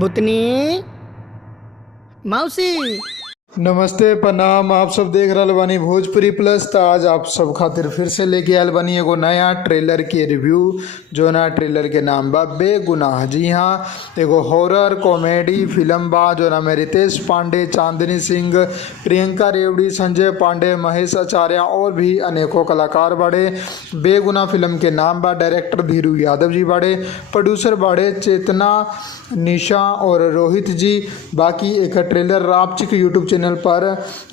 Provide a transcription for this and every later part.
भूतनी मौसी। नमस्ते प्रणाम। आप सब देख रहल बानी भोजपुरी प्लस। तो आज आप सब खातिर फिर से लेके आयल बानी एगो नया ट्रेलर के रिव्यू। जो नया ट्रेलर के नाम बा बेगुनाह। जी हाँ, एगो हॉरर कॉमेडी फिल्म बा जो में रितेश पांडे, चांदनी सिंह, प्रियंका रेवड़ी, संजय पांडे, महेश आचार्य और भी अनेकों कलाकार बाड़े। बेगुनाह फिल्म के नाम बा। डायरेक्टर धीरू यादव जी बाड़े, प्रोड्यूसर बाड़े चेतना, निशा और रोहित जी। बाकी एक ट्रेलर रापचिक यूट्यूब चैनल पर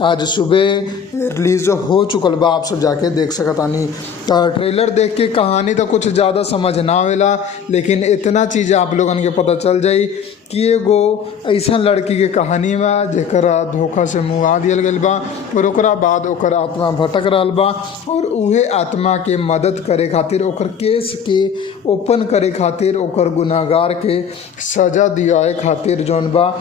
आज सुबह रिलीज हो चुकल बा, आप सब जाके देख सकतानी। तो ट्रेलर देख के कहानी तो कुछ ज़्यादा समझ ना आवेला, लेकिन इतना चीज़ आप लोगन के पता चल जाई कि एगो ऐसा लड़की के कहानी बा जेकरा धोखा से मुआ दियल गइल बा और ओकरा बाद ओकर आत्मा भटक रहल बा और उहे आत्मा के मदद करे खातिर, ओकर केस के ओपन करे खातिर, ओकर गुनाहगार के सजा दियाए खातिर जौन बा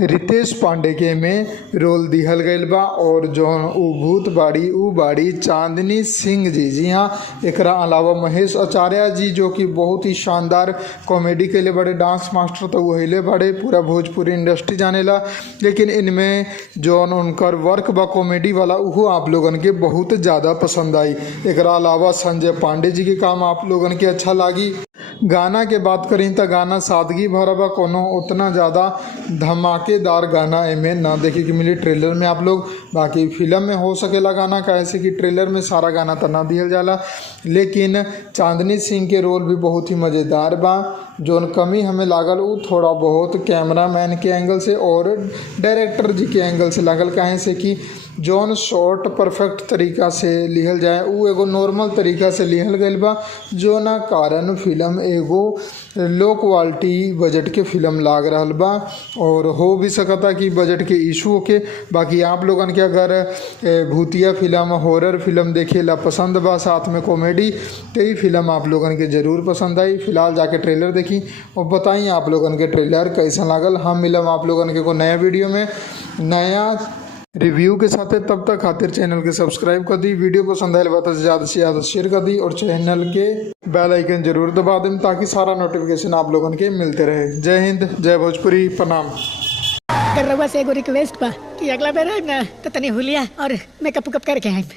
रितेश पांडे के में रोल दिहल गइल बा। और जौन उ भूत बाड़ी उ बाड़ी चांदनी सिंह जी। जी हाँ, एकरा अलावा महेश आचार्य जी जो कि बहुत ही शानदार कॉमेडी के लिए बड़े डांस मास्टर तो वहिले बड़े, पूरा भोजपुरी इंडस्ट्री जानेला। लेकिन इनमें जौन उनकर वर्क बा कॉमेडी वाला उहो आप लोगन के बहुत ज़्यादा पसंद आई। एकरा अलावा संजय पांडे जी के काम आप लोगन के अच्छा लागी। गाना के बात करी तो गाना सादगी भरा बा, कोनो उतना ज़्यादा धमाकेदार गाना एमे ना देखे के मिली ट्रेलर में आप लोग। बाकी फिल्म में हो सकेला गाना, कैसे कि ट्रेलर में सारा गाना तो ना दिया जाला। लेकिन चांदनी सिंह के रोल भी बहुत ही मज़ेदार बा। जोन कमी हमें लागल वो थोड़ा बहुत कैमरा मैन के एंगल से और डायरेक्टर जी के एंगल से लागल, कहें से कि जौन शॉट परफेक्ट तरीका से लिहल जाए वो एगो नॉर्मल तरीका से लिहल गइल बा, जो ना कारण फिल्म एगो लो क्वालिटी बजट के फिल्म लाग रहल बा। और हो भी सकता कि बजट के इशू होके। बाकी आप लोगन के अगर भूतिया फिल्म, हॉरर फिल्म देखेला पसंद बा, साथ में कॉमेडी, तो ये फिल्म आप लोगन के ज़रूर पसंद आई। फिलहाल जाके ट्रेलर देखी और बताइए आप लोगन के ट्रेलर कैसा लागल। हम मिलम आप लोगन के को नया वीडियो में नया रिव्यू के साथ। तब तक खातिर चैनल के सब्सक्राइब कर दी, वीडियो पसंद आए तो ज़्यादा से ज़्यादा शेयर कर दी और चैनल के बेल आइकन जरूर दबा दें ताकि सारा नोटिफिकेशन आप लोगन के मिलते रहे। जय हिंद, जय भोजपुरी, प्रणाम। कर रउआ से एगो रिक्वेस्ट बा कि अगला बेर आइब ना तो तनी हुलिया और मेकअप उकअप करके आइब।